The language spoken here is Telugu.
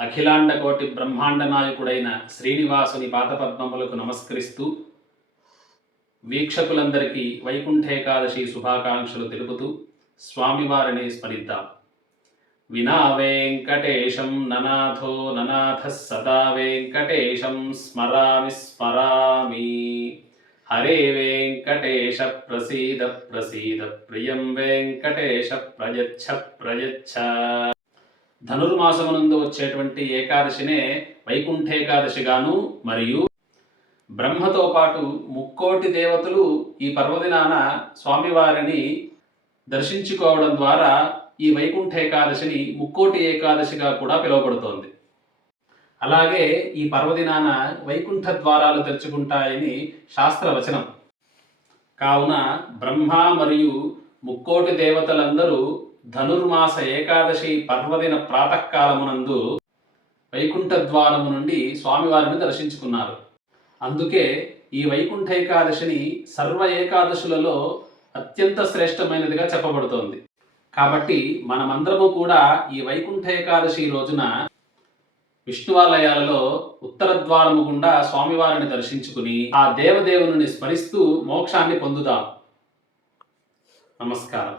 అఖిలాండకోటి బ్రహ్మాండ నాయకుడైన శ్రీనివాసుని పాదపద్మములకు నమస్కరిస్తూ వీక్షకులందరికీ వైకుంఠేకాదశి శుభాకాంక్షలు తెలుపుతూ స్వామివారిని స్మరిద్దాం. వినా వెంకటేశం ననాథో ననాథః సదా వెంకటేశం స్మరామి స్మరామి. హరే వెంకటేశ ప్రసీద ప్రసీద ప్రియం వెంకటేశ ప్రయచ్ఛ ప్రయచ్ఛ. ధనుర్మాసమునందు వచ్చేటువంటి ఏకాదశినే వైకుంఠేకాదశిగాను, మరియు బ్రహ్మతో పాటు ముక్కోటి దేవతలు ఈ పర్వదినాన స్వామివారిని దర్శించుకోవడం ద్వారా ఈ వైకుంఠేకాదశిని ముక్కోటి ఏకాదశిగా కూడా పిలువబడుతోంది. అలాగే ఈ పర్వదినాన వైకుంఠ ద్వారాలు తెరుచుకుంటాయని శాస్త్రవచనం. కావున బ్రహ్మ మరియు ముక్కోటి దేవతలందరూ ధనుర్మాస ఏకాదశి పర్వదిన ప్రాతకాలమునందు వైకుంఠ ద్వారము నుండి స్వామివారిని దర్శించుకున్నారు. అందుకే ఈ వైకుంఠ ఏకాదశిని సర్వ ఏకాదశులలో అత్యంత శ్రేష్టమైనదిగా చెప్పబడుతోంది. కాబట్టి మనమందరము కూడా ఈ వైకుంఠ ఏకాదశి రోజున విష్ణువాలయాలలో ఉత్తర ద్వారము గుండా స్వామివారిని దర్శించుకుని ఆ దేవదేవుని స్మరిస్తూ మోక్షాన్ని పొందుదాం. నమస్కారం.